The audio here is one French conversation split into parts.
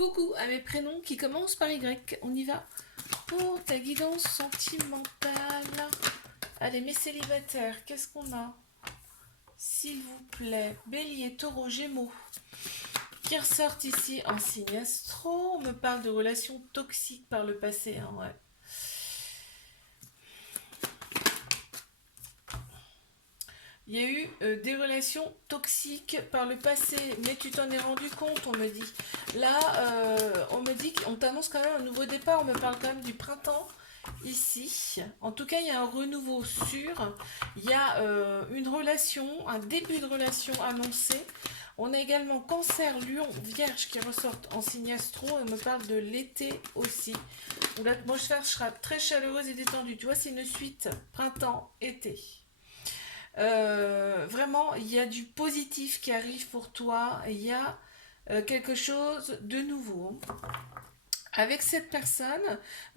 Coucou à mes prénoms qui commencent par Y. On y va pour ta guidance sentimentale. Allez, mes célibataires, qu'est-ce qu'on a? S'il vous plaît, Bélier, Taureau, Gémeaux, qui ressortent ici en signe astro. On me parle de relations toxiques par le passé, hein, ouais. Il y a eu des relations toxiques par le passé, mais tu t'en es rendu compte, on me dit. Là, on me dit qu'on t'annonce quand même un nouveau départ, on me parle quand même du printemps ici. En tout cas, il y a un renouveau sûr. Il y a une relation, un début de relation annoncé. On a également Cancer, Lion, Vierge qui ressortent en signe astro et on me parle de l'été aussi. Où l'atmosphère sera très chaleureuse et détendue. Tu vois, c'est une suite printemps-été. Vraiment, il y a du positif qui arrive pour toi. Il y a quelque chose de nouveau. Avec cette personne,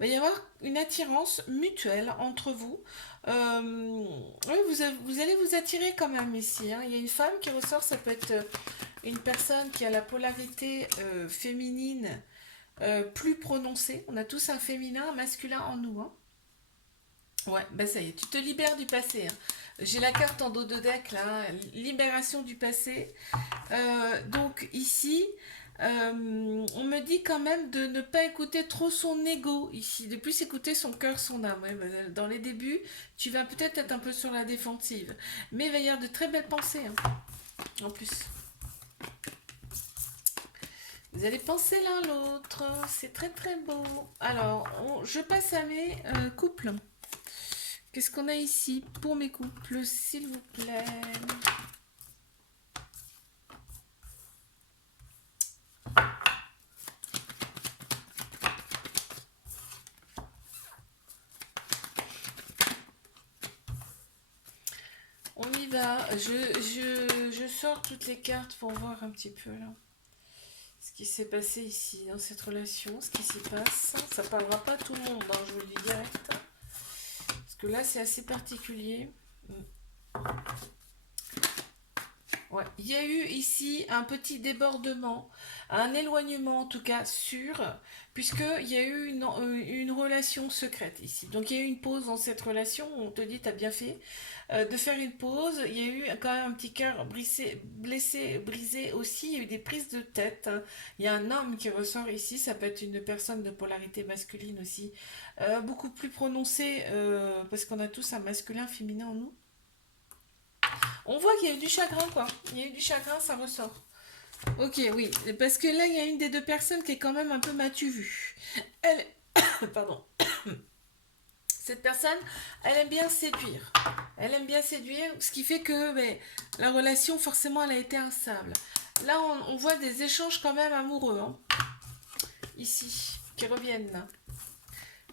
il va y avoir une attirance mutuelle entre vous. Oui, vous allez vous attirer quand même ici, hein. Il y a une femme qui ressort, ça peut être une personne qui a la polarité féminine plus prononcée. On a tous un féminin, un masculin en nous, hein. Ouais, bah ça y est, tu te libères du passé, hein. J'ai la carte en dos de deck là, libération du passé. Donc ici, on me dit quand même de ne pas écouter trop son ego ici, de plus écouter son cœur, son âme. Ouais, bah, dans les débuts, tu vas peut-être être un peu sur la défensive, mais il va y avoir de très belles pensées, hein, en plus. Vous allez penser l'un l'autre, c'est très très beau. Alors, je passe à mes couples. Qu'est-ce qu'on a ici pour mes couples, s'il vous plaît? On y va. Je sors toutes les cartes pour voir un petit peu là ce qui s'est passé ici dans cette relation, ce qui s'y passe. Ça parlera pas à tout le monde, hein, je vous le dis direct. Parce que là, c'est assez particulier. Ouais. Il y a eu ici un petit débordement, un éloignement en tout cas sûr, puisqu'il y a eu une relation secrète ici. Donc il y a eu une pause dans cette relation, on te dit, t'as bien fait de faire une pause. Il y a eu quand même un petit cœur brisé, blessé, brisé aussi, il y a eu des prises de tête. Il y a un homme qui ressort ici, ça peut être une personne de polarité masculine aussi, beaucoup plus prononcée, parce qu'on a tous un masculin, féminin en nous. On voit qu'il y a eu du chagrin, quoi. Il y a eu du chagrin, ça ressort. Ok, oui, parce que là, il y a une des deux personnes qui est quand même un peu matu vue. Elle, pardon. Cette personne, elle aime bien séduire. Elle aime bien séduire, ce qui fait que la relation, forcément, elle a été instable. Là, on voit des échanges quand même amoureux, hein, ici, qui reviennent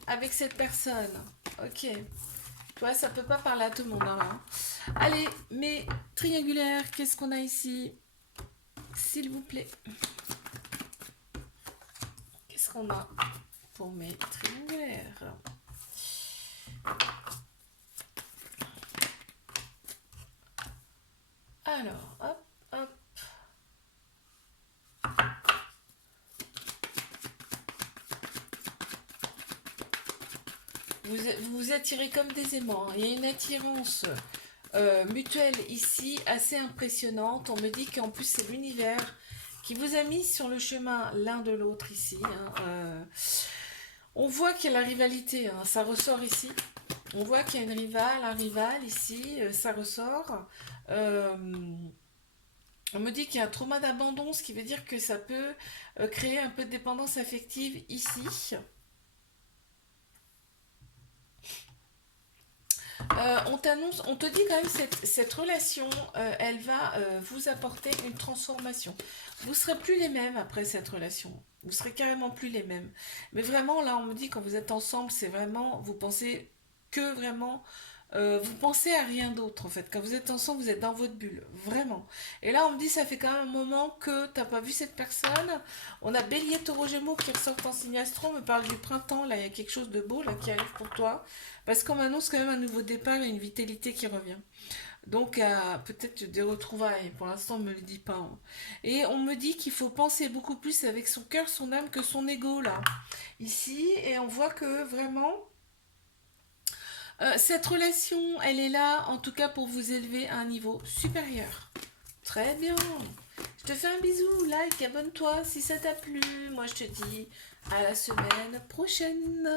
avec cette personne. Ok. Tu vois, ça peut pas parler à tout le monde, hein, là. Allez, mes triangulaires, qu'est-ce qu'on a ici? S'il vous plaît. Qu'est-ce qu'on a pour mes triangulaires? Alors, hop, hop. Vous vous attirez comme des aimants, hein. Il y a une attirance mutuelle ici assez impressionnante. On me dit qu'en plus c'est l'univers qui vous a mis sur le chemin l'un de l'autre ici, hein. On voit qu'il y a la rivalité, hein, ça ressort ici. On voit qu'il y a une rivale, un rival ici, ça ressort. Euh, on me dit qu'il y a un trauma d'abandon, ce qui veut dire que ça peut créer un peu de dépendance affective ici. On t'annonce, on te dit quand même cette relation, elle va vous apporter une transformation. Vous serez plus les mêmes après cette relation. Vous serez carrément plus les mêmes. Mais vraiment, là, on me dit quand vous êtes ensemble, c'est vraiment, vous pensez que vraiment vous pensez à rien d'autre en fait. Quand vous êtes ensemble, vous êtes dans votre bulle, vraiment. Et là, on me dit, ça fait quand même un moment que t'as pas vu cette personne. On a Bélier, Taureau, Gémeaux qui ressortent en signe astro, on me parle du printemps, là, il y a quelque chose de beau là qui arrive pour toi. Parce qu'on m'annonce quand même un nouveau départ et une vitalité qui revient. Donc, peut-être des retrouvailles. Pour l'instant, on ne me le dit pas, hein. Et on me dit qu'il faut penser beaucoup plus avec son cœur, son âme que son ego, là. Ici, et on voit que vraiment, cette relation, elle est là, en tout cas, pour vous élever à un niveau supérieur. Très bien. Je te fais un bisou, like, abonne-toi si ça t'a plu. Moi, je te dis à la semaine prochaine.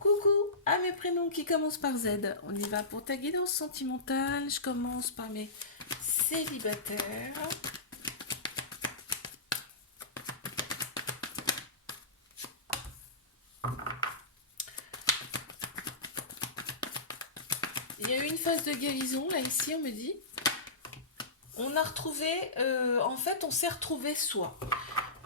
Coucou à mes prénoms qui commencent par Z. On y va pour ta guidance sentimentale. Je commence par mes célibataires. Il y a eu une phase de guérison, là, ici, on me dit. On a retrouvé, en fait, on s'est retrouvé soi.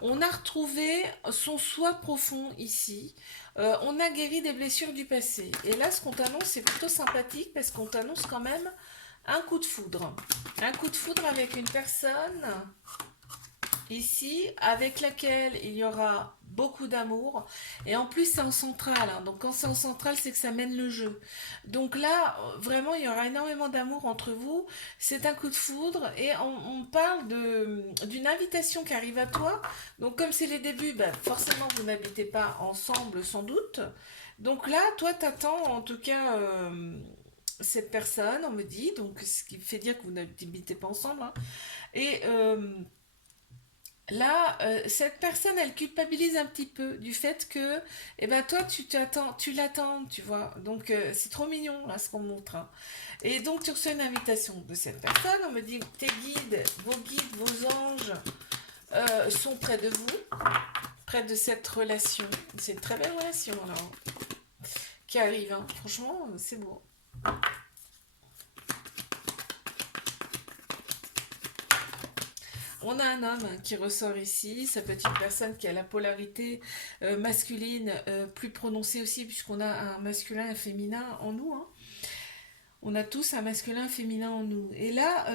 On a retrouvé son soi profond ici. On a guéri des blessures du passé. Et là, ce qu'on t'annonce, c'est plutôt sympathique parce qu'on t'annonce quand même un coup de foudre. Un coup de foudre avec une personne ici avec laquelle il y aura beaucoup d'amour. Et en plus, c'est en centrale, hein. Donc quand c'est en centrale, c'est que ça mène le jeu. Donc là, vraiment, il y aura énormément d'amour entre vous. C'est un coup de foudre et on parle d'une invitation qui arrive à toi. Donc comme c'est les débuts, bah, forcément, vous n'habitez pas ensemble sans doute. Donc là, toi, t'attends en tout cas cette personne, on me dit, donc ce qui fait dire que vous n'habitez pas ensemble, hein. Et là, cette personne, elle culpabilise un petit peu du fait que, eh ben toi, tu l'attends, tu vois. Donc, c'est trop mignon, là, ce qu'on montre, hein. Et donc, tu reçois une invitation de cette personne. On me dit, tes guides, vos anges sont près de vous, près de cette relation. C'est une très belle relation, là, hein, qui arrive, hein. Franchement, c'est beau. On a un homme qui ressort ici, ça peut être une personne qui a la polarité masculine plus prononcée aussi, puisqu'on a un masculin et un féminin en nous, hein. On a tous un masculin et un féminin en nous. Et là,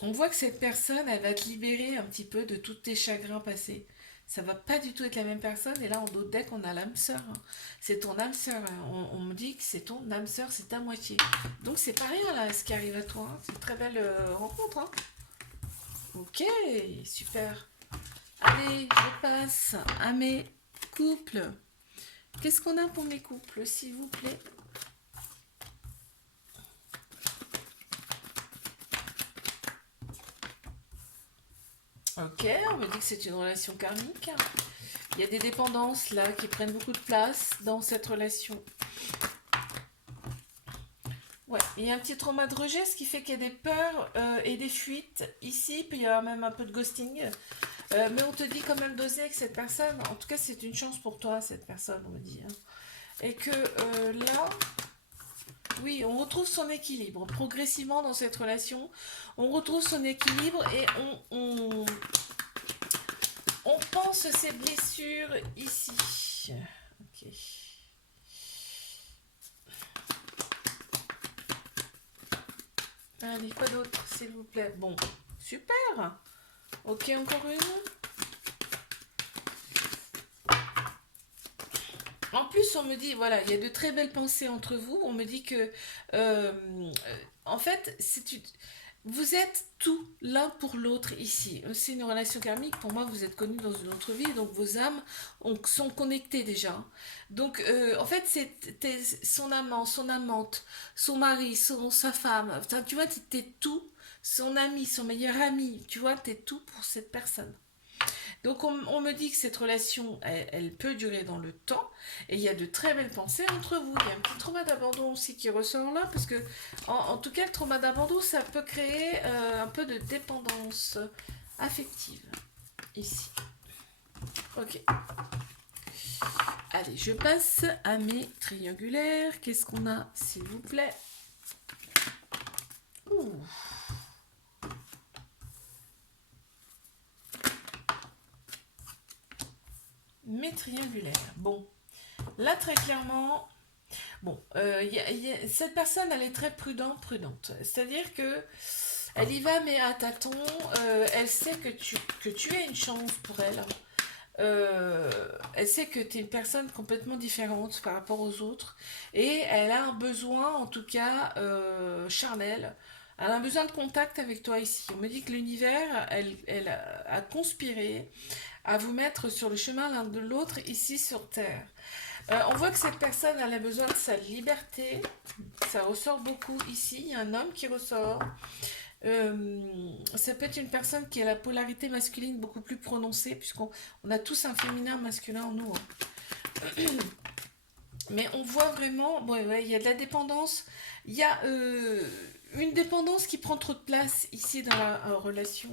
on voit que cette personne, elle va te libérer un petit peu de tous tes chagrins passés. Ça va pas du tout être la même personne. Et là, en d'autres decks, on a l'âme sœur, hein. C'est ton âme sœur, hein. On me dit que c'est ton âme sœur, c'est ta moitié. Donc c'est pas rien là, ce qui arrive à toi, hein. C'est une très belle rencontre, hein. Ok, super. Allez, je passe à mes couples. Qu'est-ce qu'on a pour mes couples, s'il vous plaît? Ok, on me dit que c'est une relation karmique. Il y a des dépendances là qui prennent beaucoup de place dans cette relation. Ouais, il y a un petit trauma de rejet, ce qui fait qu'il y a des peurs et des fuites ici. Puis il y a même un peu de ghosting. Mais on te dit quand même d'oser avec cette personne. En tout cas, c'est une chance pour toi, cette personne, on me dit, hein. Et que là, oui, on retrouve son équilibre. Progressivement dans cette relation, on retrouve son équilibre et on pense ses blessures ici. Ok. Allez, quoi d'autre, s'il vous plaît? Bon, super. Ok, encore une. En plus, on me dit, voilà, il y a de très belles pensées entre vous. On me dit que, en fait, vous êtes tout l'un pour l'autre ici. C'est une relation karmique. Pour moi, vous êtes connus dans une autre vie, donc vos âmes sont connectées déjà. Donc, en fait, son amant, son amante, son mari, sa femme. Enfin, tu vois, t'es tout. Son ami, son meilleur ami. Tu vois, t'es tout pour cette personne. Donc on me dit que cette relation, elle peut durer dans le temps, et il y a de très belles pensées entre vous. Il y a un petit trauma d'abandon aussi qui ressort là, parce que en tout cas le trauma d'abandon, ça peut créer un peu de dépendance affective ici. Ok. Allez, je passe à mes triangulaires. Qu'est-ce qu'on a, s'il vous plaît? Ouh. mais triangulaire. Bon, là très clairement, bon, cette personne, elle est très prudente. C'est-à-dire que elle y va, mais à tâtons. Elle sait que tu es une chance pour elle. Elle sait que tu es une personne complètement différente par rapport aux autres. Et elle a un besoin, en tout cas, charnel. Elle a un besoin de contact avec toi ici. On me dit que l'univers, elle a conspiré à vous mettre sur le chemin l'un de l'autre ici sur Terre. On voit que cette personne elle a besoin de sa liberté. Ça ressort beaucoup ici. Il y a un homme qui ressort. Ça peut être une personne qui a la polarité masculine beaucoup plus prononcée, puisqu'on a tous un féminin masculin en nous. Hein. Mais on voit vraiment, ouais, il y a de la dépendance. Il y a une dépendance qui prend trop de place ici dans la relation.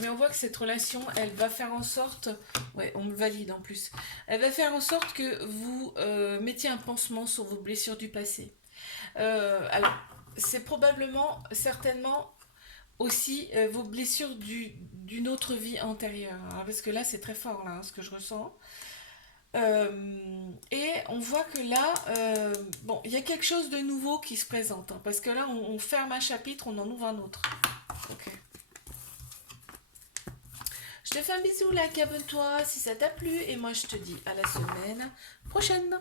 Mais on voit que cette relation, elle va faire en sorte, ouais, on me valide en plus, elle va faire en sorte que vous mettiez un pansement sur vos blessures du passé. Alors, c'est probablement, certainement, aussi vos blessures d'une autre vie antérieure. Hein, parce que là, c'est très fort, là, hein, ce que je ressens. Et on voit que là, bon, il y a quelque chose de nouveau qui se présente. Hein, parce que là, on ferme un chapitre, on en ouvre un autre. Ok. Je te fais un bisou, like, abonne-toi si ça t'a plu. Et moi, je te dis à la semaine prochaine.